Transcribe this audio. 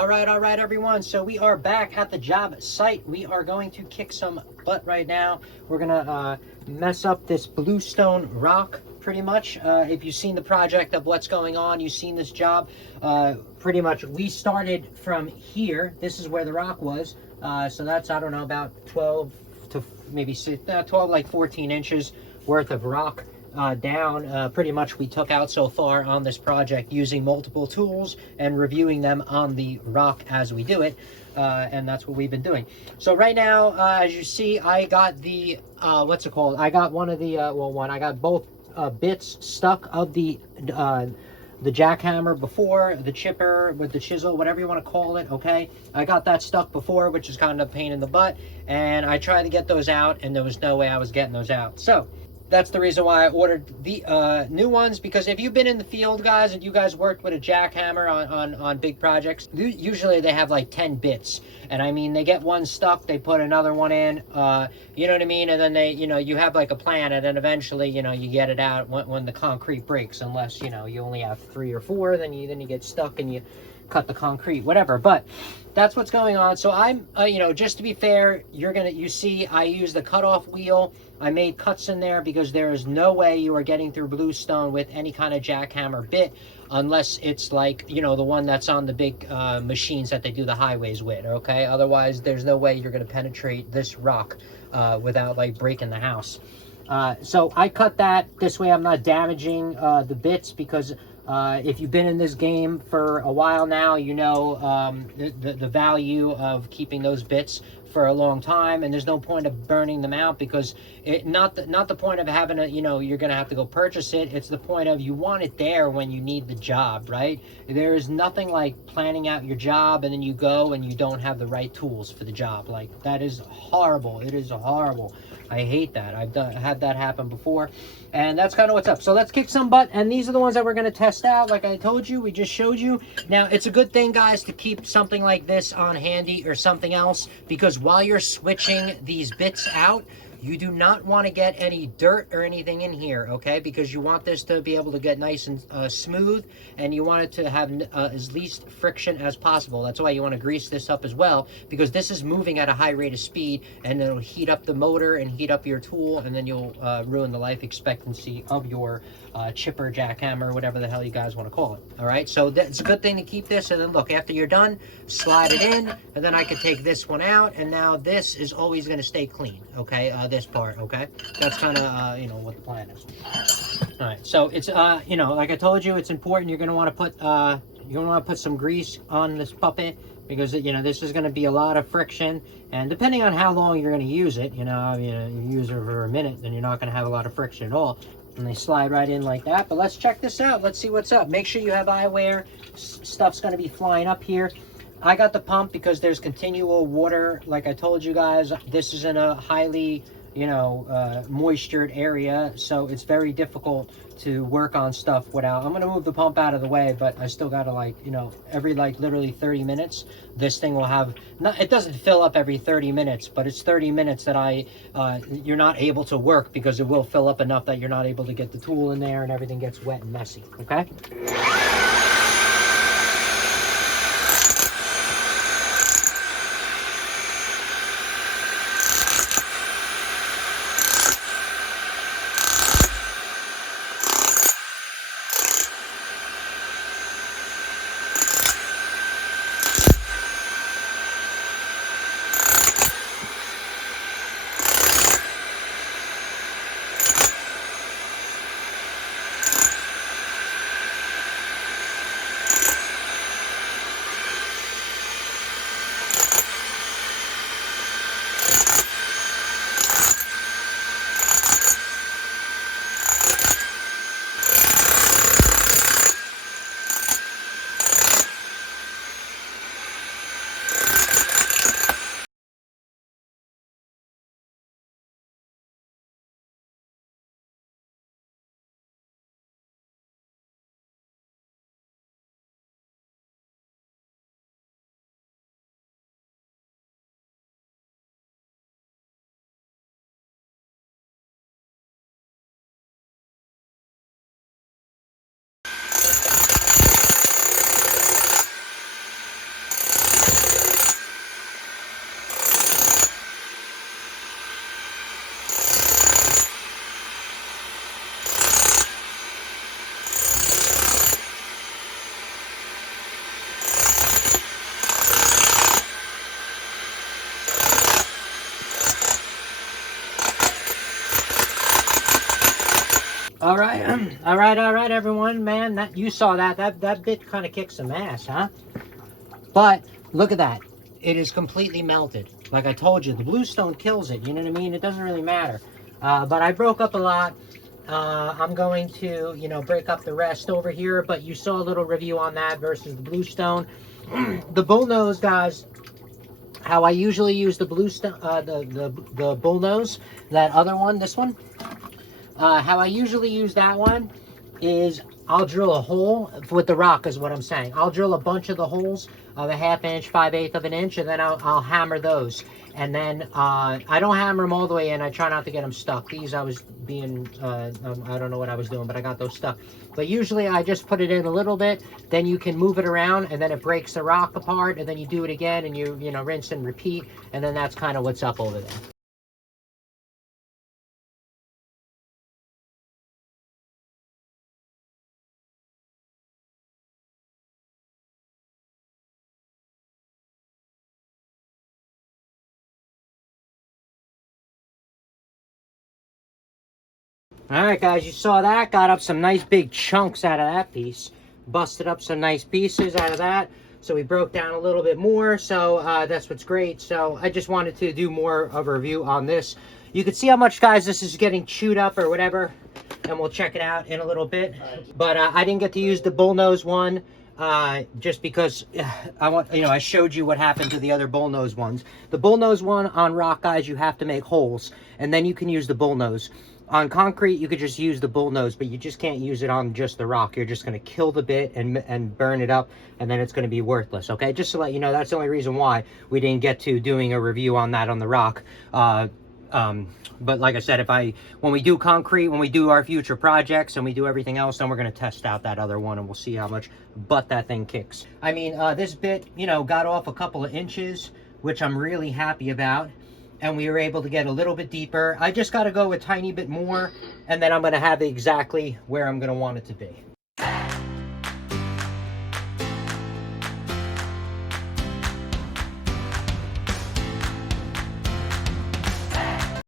All right, everyone. So we are back at the job site. We are going to kick some butt right now. We're gonna mess up this Bluestone rock pretty much. If you've seen the project of what's going on, you've seen this job. Pretty much, we started from here. This is where the rock was. So that's, I don't know, about 12 to maybe 12, like 14 inches worth of rock. Down. Pretty much we took out so far on this project using multiple tools and reviewing them on the rock as we do it, and that's what we've been doing. So right now, as you see, I got the what's it called, I got one of the I got both bits stuck of the jackhammer before, the chipper with the chisel, whatever you want to call it. Okay, I got that stuck before, which is kind of a pain in the butt, and I tried to get those out and there was no way I was getting those out. So that's the reason why I ordered the new ones, because if you've been in the field, guys, and you guys worked with a jackhammer on big projects, usually they have like 10 bits. And I mean, they get one stuck, they put another one in, you know what I mean? And then they, you have like a plan, and then eventually, you get it out when the concrete breaks, unless, you only have 3 or 4, then you get stuck and you cut the concrete, whatever. But that's what's going on. So I'm, just to be fair, you see I use the cutoff wheel. I made cuts in there because there is no way you are getting through Bluestone with any kind of jackhammer bit, unless it's like, the one that's on the big machines that they do the highways with, okay? Otherwise, there's no way you're going to penetrate this rock without like breaking the house. So I cut that. This way I'm not damaging the bits, because if you've been in this game for a while now, the value of keeping those bits for a long time, and there's no point of burning them out, because not the point of having you're gonna have to go purchase it. It's the point of you want it there when you need the job, right? There is nothing like planning out your job and then you go and you don't have the right tools for the job. Like, that is horrible. It is horrible. I hate that. I've had that happen before, and that's kind of what's up. So let's kick some butt, and these are the ones that we're going to test out. Like I told you, we just showed you. Now, it's a good thing, guys, to keep something like this on handy or something else, because while you're switching these bits out, you do not want to get any dirt or anything in here, okay? Because you want this to be able to get nice and smooth, and you want it to have as least friction as possible. That's why you want to grease this up as well, because this is moving at a high rate of speed, and it'll heat up the motor and heat up your tool, and then you'll ruin the life expectancy of your chipper, jackhammer, whatever the hell you guys want to call it. All right, so it's a good thing to keep this, and then look, after you're done, slide it in, and then I can take this one out, and now this is always going to stay clean, okay? This part, okay? That's kind of what the plan is. All right, so it's like I told you, it's important. You're going to want to put some grease on this puppet, because this is going to be a lot of friction, and depending on how long you're going to use it, you use it for a minute, then you're not going to have a lot of friction at all. And they slide right in like that. But let's check this out. Let's see what's up. Make sure you have eyewear. Stuff's going to be flying up here. I got the pump because there's continual water. Like I told you guys, this is in a highly moistured area, so it's very difficult to work on stuff without. I'm going to move the pump out of the way, but I still got to every literally 30 minutes this thing will have, it doesn't fill up every 30 minutes, but it's 30 minutes that you're not able to work, because it will fill up enough that you're not able to get the tool in there and everything gets wet and messy, okay? All right, all right, everyone, man. That you saw that bit kind of kicked some ass, huh? But look at that. It is completely melted. Like I told you, the Bluestone kills it. You know what I mean? It doesn't really matter. But I broke up a lot. I'm going to, you know, break up the rest over here. But you saw a little review on that versus the Bluestone. The bullnose, guys. How I usually use the Bluestone, the bullnose, that other one, this one. How I usually use that one is I'll drill a hole with the rock is what I'm saying. I'll drill a bunch of the holes of a 1/2 inch, 5/8 of an inch, and then I'll hammer those. And then I don't hammer them all the way in. I try not to get them stuck. These I was being, I don't know what I was doing, but I got those stuck. But usually I just put it in a little bit, then you can move it around, and then it breaks the rock apart, and then you do it again, and you know, rinse and repeat, and then that's kind of what's up over there. All right, guys, you saw that. Got up some nice big chunks out of that piece. Busted up some nice pieces out of that. So we broke down a little bit more. So that's what's great. So I just wanted to do more of a review on this. You can see how much, guys, this is getting chewed up or whatever. And we'll check it out in a little bit. But I didn't get to use the bullnose one. Just because I showed you what happened to the other bullnose ones. The bullnose one on rock, guys, you have to make holes. And then you can use the bullnose. On concrete, you could just use the bullnose, but you just can't use it on just the rock. You're just going to kill the bit and burn it up, and then it's going to be worthless, okay? Just to let you know, that's the only reason why we didn't get to doing a review on that on the rock. But like I said, when we do concrete, when we do our future projects and we do everything else, then we're going to test out that other one, and we'll see how much butt that thing kicks. I mean, this bit, you know, got off a couple of inches, which I'm really happy about. And we were able to get a little bit deeper. I just got to go a tiny bit more, and then I'm going to have it exactly where I'm going to want it to be.